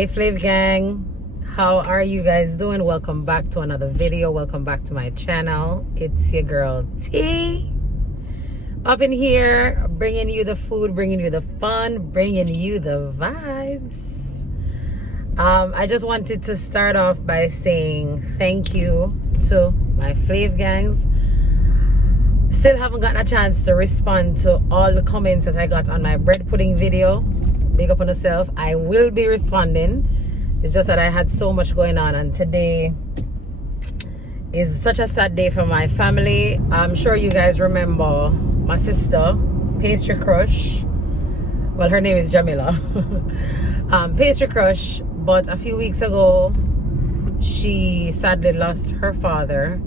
Hey Flav gang, how are you guys doing? Welcome back to another video. Welcome back to my channel. It's your girl T up in here, bringing you the food, bringing you the fun, bringing you the vibes. I just wanted to start off by saying thank you to my Flav gangs. Still haven't gotten a chance to respond to all the comments that I got on my bread pudding video. Big up on yourself. I will be responding. It's just that I had so much going on, and today is such a sad day for my family. I'm sure you guys remember my sister, Pastry Crush. Well, her name is Jamila. Pastry Crush, but a few weeks ago, she sadly lost her father.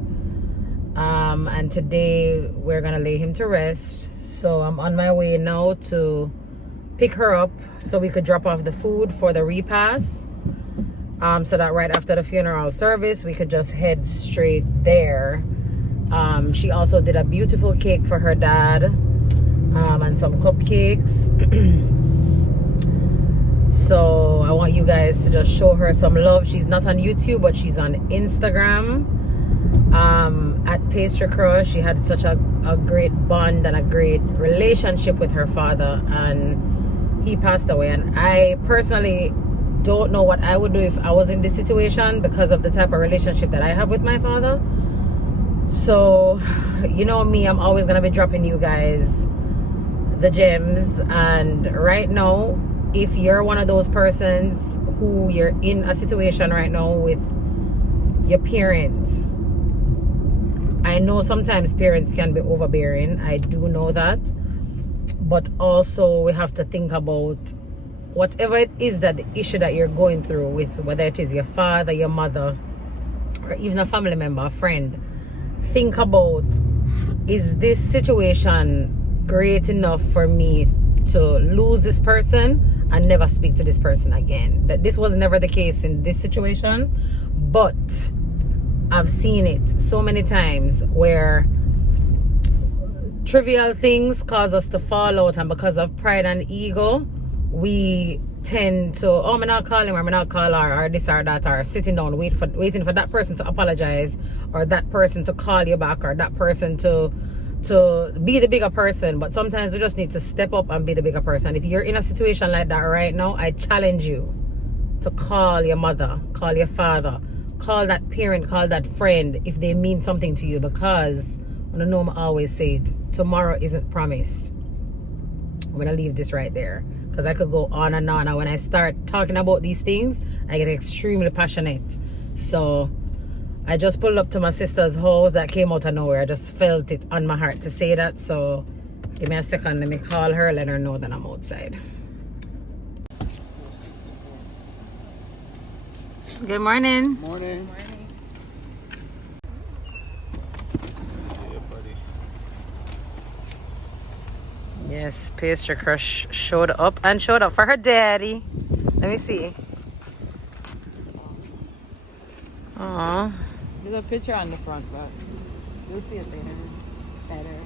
And today we're gonna lay him to rest. So I'm on my way now to pick her up so we could drop off the food for the repast. So that right after the funeral service, we could just head straight there. She also did a beautiful cake for her dad, and some cupcakes. So I want you guys to just show her some love. She's not on YouTube, but she's on Instagram. At Pastry Crush, she had such a great bond and a great relationship with her father, and he passed away. And I personally don't know what I would do if I was in this situation because of the type of relationship that I have with my father. So, you know me, I'm always gonna be dropping you guys the gems. And right now, if you're one of those persons who you're in a situation right now with your parents, I know sometimes parents can be overbearing. I do know that. But also we have to think about whatever it is, that the issue that you're going through with, whether it is your father, your mother, or even a family member, a friend. Think about, is this situation great enough for me to lose this person and never speak to this person again? That this was never the case in this situation, but I've seen it so many times where trivial things cause us to fall out, and because of pride and ego, we tend to, oh, I'm not calling him, or I'm not call her, or this or that, or sitting down waiting for that person to apologize, or that person to call you back, or that person to be the bigger person. But sometimes we just need to step up and be the bigger person. If you're in a situation like that right now, I challenge you to call your mother, call your father, call that parent, call that friend if they mean something to you, because I know I always say it, tomorrow isn't promised. I'm gonna leave this right there because I could go on and on, and when I start talking about these things, I get extremely passionate. So I just pulled up to my sister's house that came out of nowhere. I just felt it on my heart to say that. So give me a second, let me call her, let her know that I'm outside. Good morning. Morning. Yes, Pastry Crush showed up for her daddy. Let me see. Aww. There's a picture on the front, but you'll see it later. Better.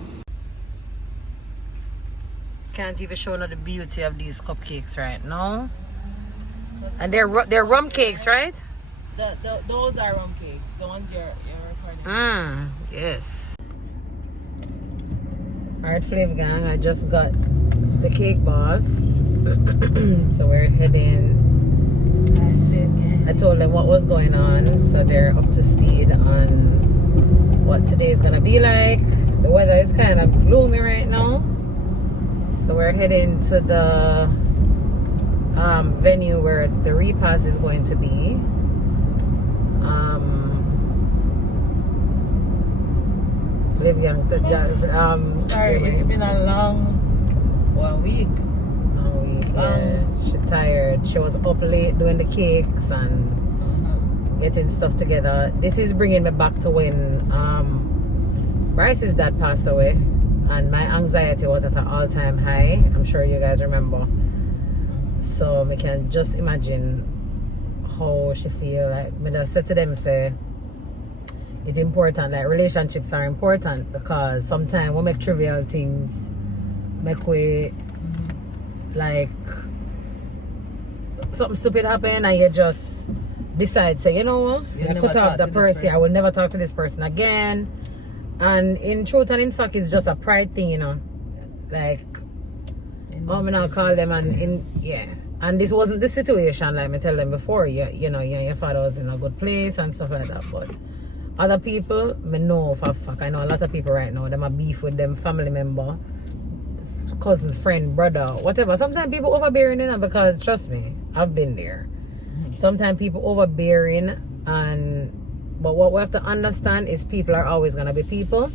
Can't even show the beauty of these cupcakes right now. And they're rum cakes, right? Those are rum cakes. The ones you're recording. Yes. Alright, Flav gang, I just got the cake boss. So we're heading. I told them what was going on, so they're up to speed on what today's gonna be like. The weather is kind of gloomy right now, so we're heading to the venue where the repast is going to be. Sorry, it's been a long week. Yeah. She's tired. She was up late doing the cakes and getting stuff together. This is bringing me back to when Bryce's dad passed away, and my anxiety was at an all-time high. I'm sure you guys remember. So we can just imagine how she feel. Like I just said to them, say it's important, like relationships are important, because sometimes we make trivial things make we like something stupid happen and you just decide, say, you know what, I cut off the person. I will never talk to this person again. And in truth and in fact, it's just a pride thing, you know. Like, I'm not call them and and this wasn't the situation, like I tell them before. You know, your father was in a good place and stuff like that. But other people, me know for a fact. I know a lot of people right now, them a beef with them family member, cousin, friend, brother, whatever. Sometimes people overbearing, you know, because trust me, I've been there. Sometimes people overbearing, but what we have to understand is people are always gonna be people.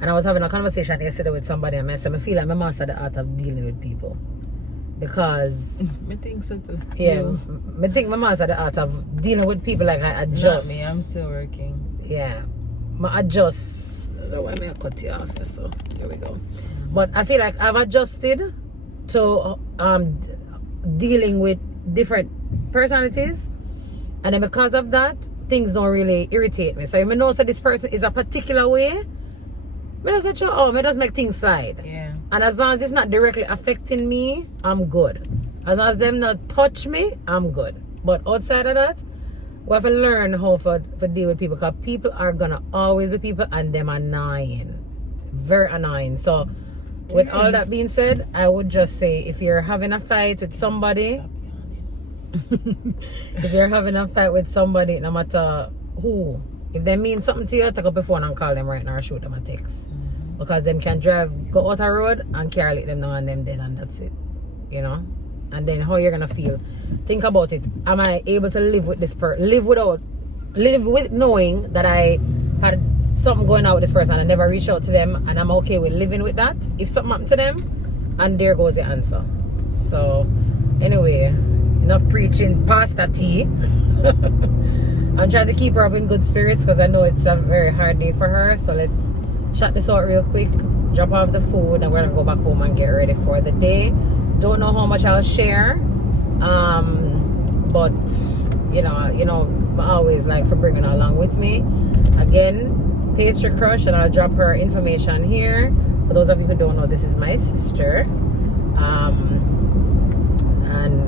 And I was having a conversation yesterday with somebody and I said, I feel like I master the art of dealing with people. Because I think so too. Yeah, I think I master the art of dealing with people. Like I adjust. Not me, I'm still working. Yeah, I adjust. Why may I cut you off? So here we go. But I feel like I've adjusted to dealing with different personalities, and then because of that, things don't really irritate me. So if I know that this person is a particular way, I just make things slide. Yeah. And as long as it's not directly affecting me, I'm good. As long as them not touch me, I'm good. But outside of that, we have to learn how to deal with people, because people are gonna always be people and them annoying. Very annoying. So with all that being said, I would just say, if you're having a fight with somebody, no matter who, if they mean something to you, take up the phone and call them right now or shoot them a text. Because them can go out a road and carry them down and them dead, and that's it. You know? And then how you're gonna feel. Think about it. Am I able to live with this person? Live with knowing that I had something going on with this person and I never reached out to them, and I'm okay with living with that if something happened to them? And there goes the answer. So anyway, enough preaching Pastor T. I'm trying to keep her up in good spirits because I know it's a very hard day for her. So let's shut this out real quick, drop off the food, and we're gonna go back home and get ready for the day. Don't know how much I'll share, but you know, I always like for bringing her along with me. Again, Pastry Crush, and I'll drop her information here. For those of you who don't know, this is my sister, and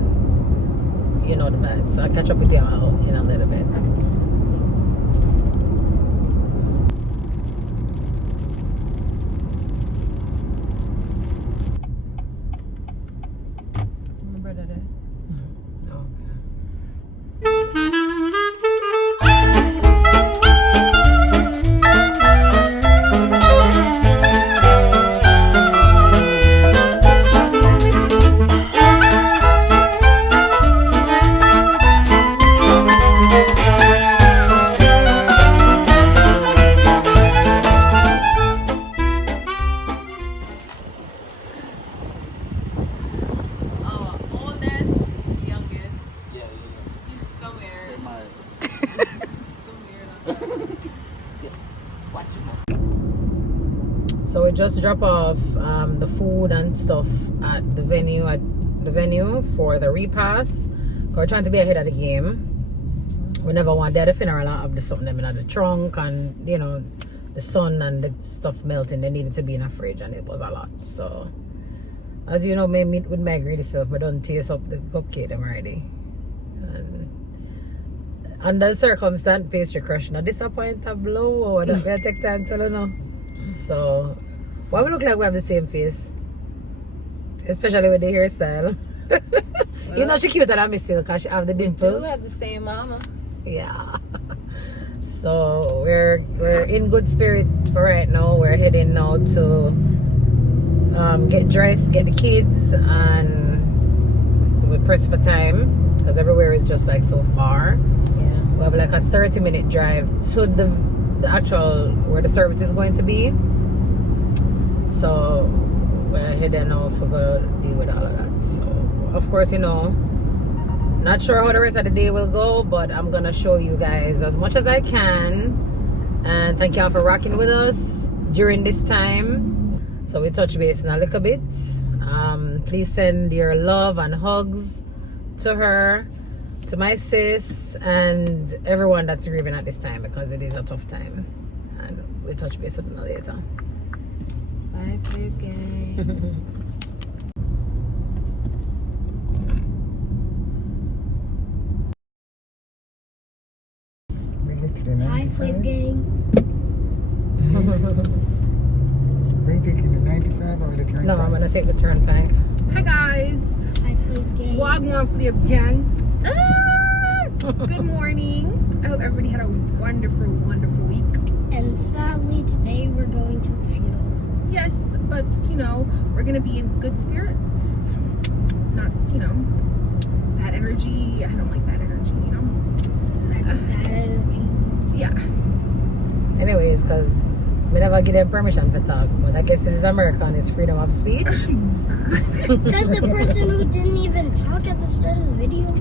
you know the vibes. So I'll catch up with y'all in a little bit. So we just drop off the food and stuff at the venue for the repast. We're trying to be ahead of the game. We never want to at the funeral and have the something them in the trunk, and you know, the sun and the stuff melting. They needed to be in a fridge, and it was a lot. So as you know, me meet with my greedy self, but don't taste up the cupcake them already. And under the circumstance, Pastry Crush, no disappoint a blow. Don't gonna take time to know. So why we look like we have the same face, especially with the hairstyle. Well, you know she cuter than me still because she have the dimples. We do have the same mama. Yeah. So we're in good spirit for right now. We're heading now to get dressed, get the kids, and we're pressed for time because everywhere is just like so far. Yeah. We have like a 30-minute drive to the actual where the service is going to be. So we're heading now for go deal with all of that. So of course, you know, not sure how the rest of the day will go, but I'm gonna show you guys as much as I can. And thank y'all for rocking with us during this time. So we touch base in a little bit. Please send your love and hugs to her, to my sis, and everyone that's grieving at this time, because it is a tough time. And we'll touch base with you later. Bye, baby. Hi, Flave Gang. Are you taking the 95 or the turnpike? No, I'm gonna take the turnpike. Hi guys. Hi, Flave Gang. Wagwan Flip Gang. Good morning. I hope everybody had a wonderful, wonderful week. And sadly, today we're going to a funeral. Yes, but you know, we're gonna be in good spirits. Not, you know, bad energy. I don't like bad energy, you know? That's sad energy. Yeah. Anyways, because we never give them permission to talk, but I guess this is America and it's freedom of speech. Says the person who didn't even talk at the start of the video.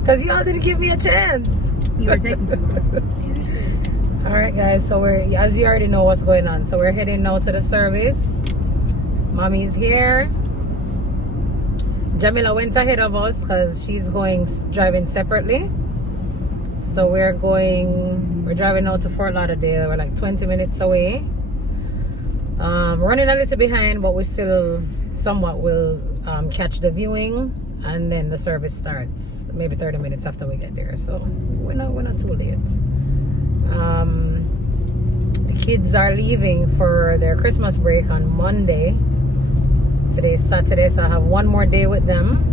Because y'all didn't give me a chance. You were taking too long. Seriously. All right, guys. So we're, as you already know what's going on. So we're heading now to the service. Mommy's here. Jamila went ahead of us because she's driving separately. So we're driving out to Fort Lauderdale. We're like 20 minutes away. Running a little behind, but we still somewhat will catch the viewing, and then the service starts maybe 30 minutes after we get there. So we're not too late. The kids are leaving for their Christmas break on Monday. Today's Saturday, so I have one more day with them.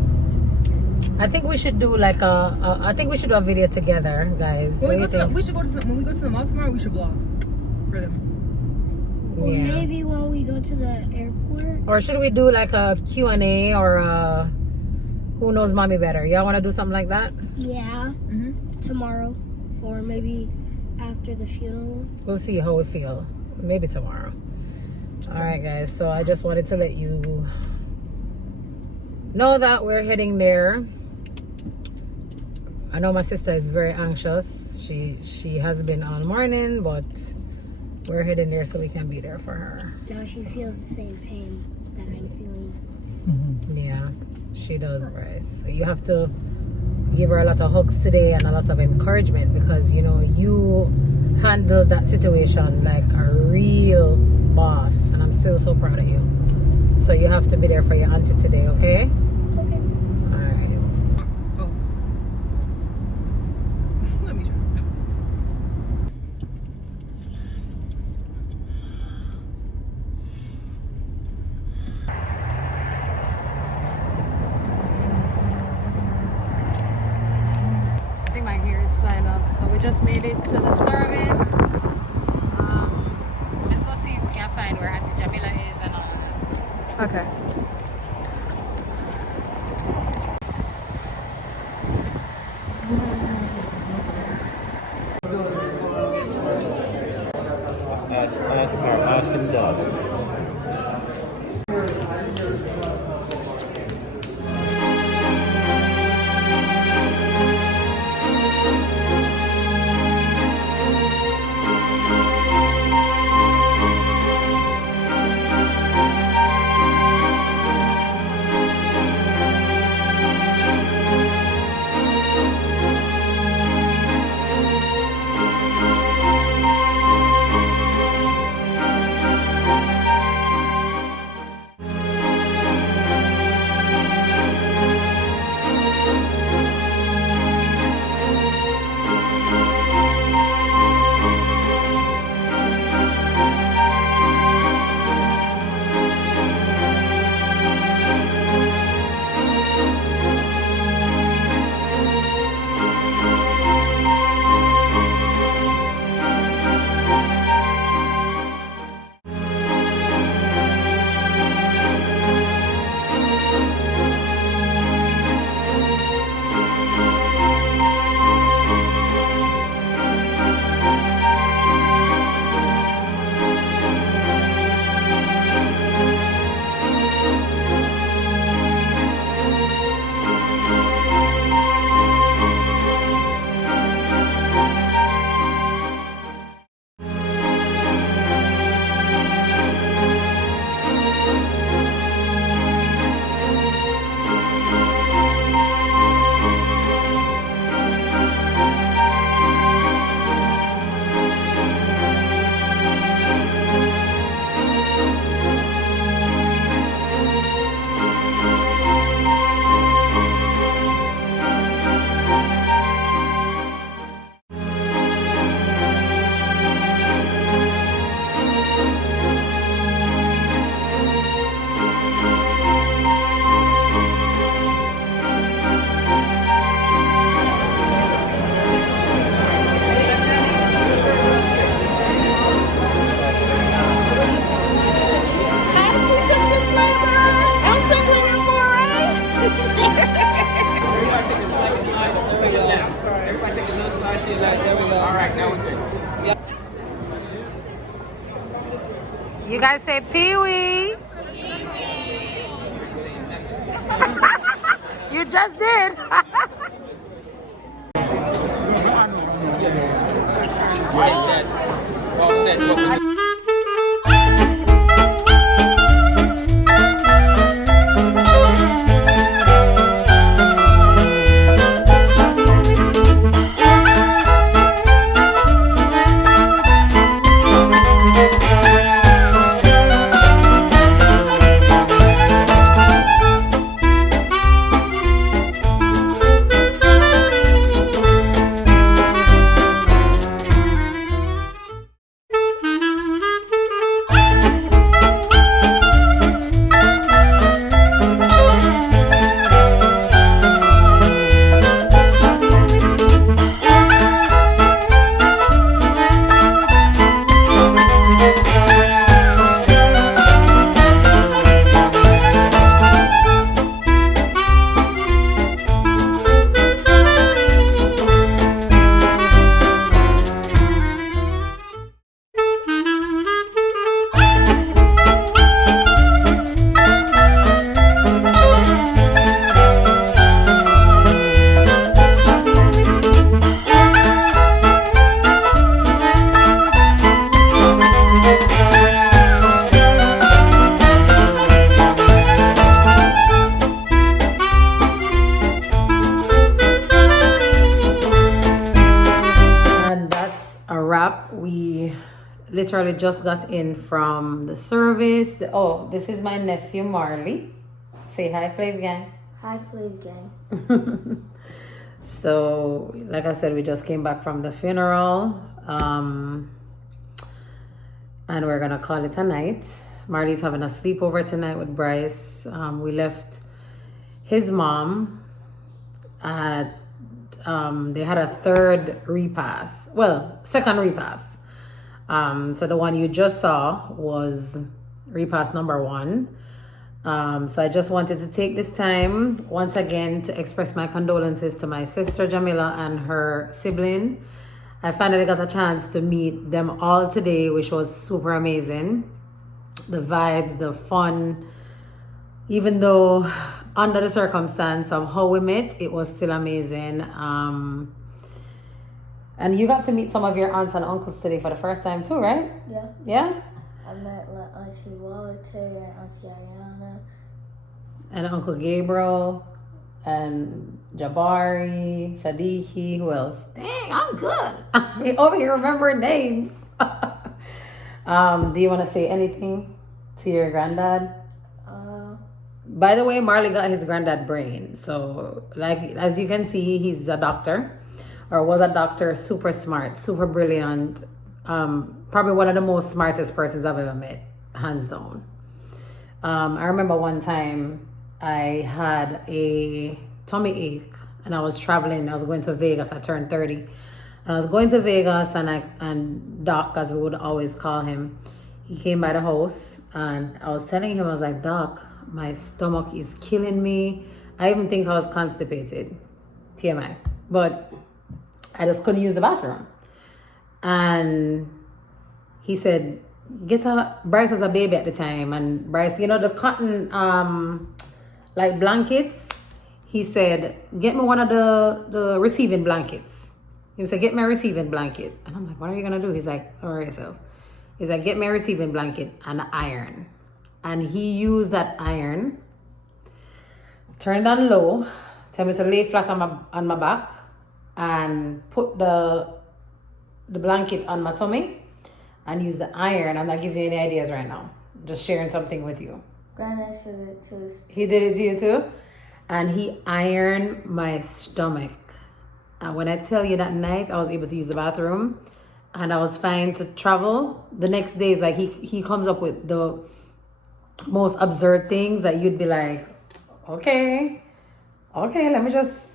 I think we should do like I think we should do a video together, guys. When we should go to when we go to the mall tomorrow, we should vlog for them. Or Yeah. maybe when we go to the airport. Or should we do like a Q&A or a who knows mommy better? Y'all want to do something like that? Yeah. Tomorrow. Or maybe after the funeral. We'll see how we feel. Maybe tomorrow. All right, guys. So I just wanted to let you know that we're heading there. I know my sister is very anxious. She has been all morning, but we're heading there so we can be there for her. Now she feels the same pain that I'm feeling. Yeah, she does, Bryce. So you have to give her a lot of hugs today and a lot of encouragement, because you know you handled that situation like a real boss, and I'm still so proud of you. So you have to be there for your auntie today, okay? Okay. All right. Oh. Let me try. I think my hair is flying up. So we just made it to the service. Let's go see if we can find where Auntie Jamila is and all of that stuff. Okay. Ask him dog. You guys say Pee-wee. You just did. We literally just got in from the service. Oh, this is my nephew Marley. Say hi, Flav gang. Hi, Flav gang. So, like I said, we just came back from the funeral. And we're gonna call it a night. Marley's having a sleepover tonight with Bryce. We left his mom at they had a third repast. Well, second repast. So the one you just saw was repast number 1. So I just wanted to take this time once again to express my condolences to my sister Jamila and her sibling. I finally got a chance to meet them all today, which was super amazing. The vibes, the fun, even though under the circumstance of how we met, it was still amazing. And you got to meet some of your aunts and uncles today for the first time too, right? Yeah. Yeah? I met like Auntie Walter and Auntie Ariana. And Uncle Gabriel and Jabari, Sadiki, who else? Dang, I'm good. I'm over here remembering names. Do you want to say anything to your granddad? By the way, Marley got his granddad brain. So, like, as you can see, he's a doctor. Or was a doctor, super smart, super brilliant. Probably one of the most smartest persons I've ever met, hands down. I remember one time I had a tummy ache and I was traveling. I was going to Vegas. I turned 30. And I was going to Vegas and Doc, as we would always call him, he came by the house and I was telling him, I was like, Doc, my stomach is killing me. I even think I was constipated. TMI. But I just couldn't use the bathroom. And he said, Bryce was a baby at the time. And Bryce, you know, the cotton, like blankets, he said, get me one of the receiving blankets. He said, get me a receiving blanket. And I'm like, what are you going to do? He's like, all right, yourself. He's like, get me a receiving blanket and an iron. And he used that iron, turned on low, tell me to lay flat on my back, and put the blanket on my tummy and use the iron. I'm not giving you any ideas right now. I'm just sharing something with you. Granddad did it too. He did it to you too? And he ironed my stomach. And when I tell you that night, I was able to use the bathroom and I was fine to travel. The next day is like he comes up with the most absurd things that you'd be like, okay, let me just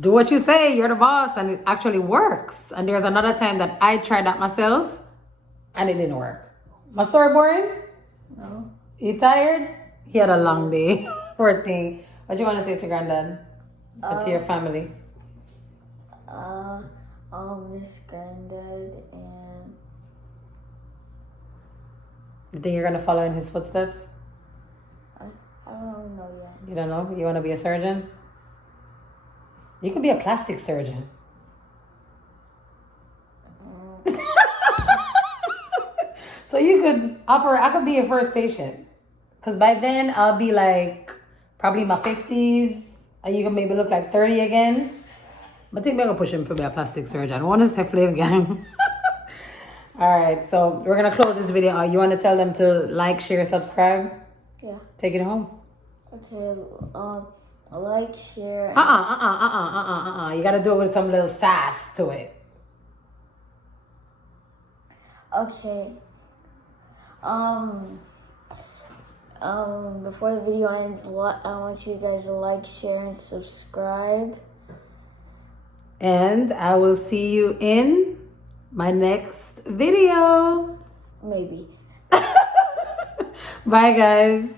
do what you say, you're the boss, and it actually works. And there's another time that I tried that myself and it didn't work. My story boring? No. You tired? He had a long day. Poor thing. What you want to say to Granddad? Or to your family? I'll miss Granddad and You think you're gonna follow in his footsteps? I don't know yet. You don't know? You wanna be a surgeon? You could be a plastic surgeon. So you could operate, I could be your first patient. Because by then I'll be like probably in my 50s. And you can maybe look like 30 again. But I think we're going to push him to be a plastic surgeon. I don't want to say Flave gang. Alright, so we're going to close this video out. You want to tell them to like, share, subscribe? Yeah. Take it home. Okay. Like, share. You got to do it with some little sass to it. Okay. Before the video ends, I want you guys to like, share, and subscribe. And I will see you in my next video. Maybe. Bye, guys.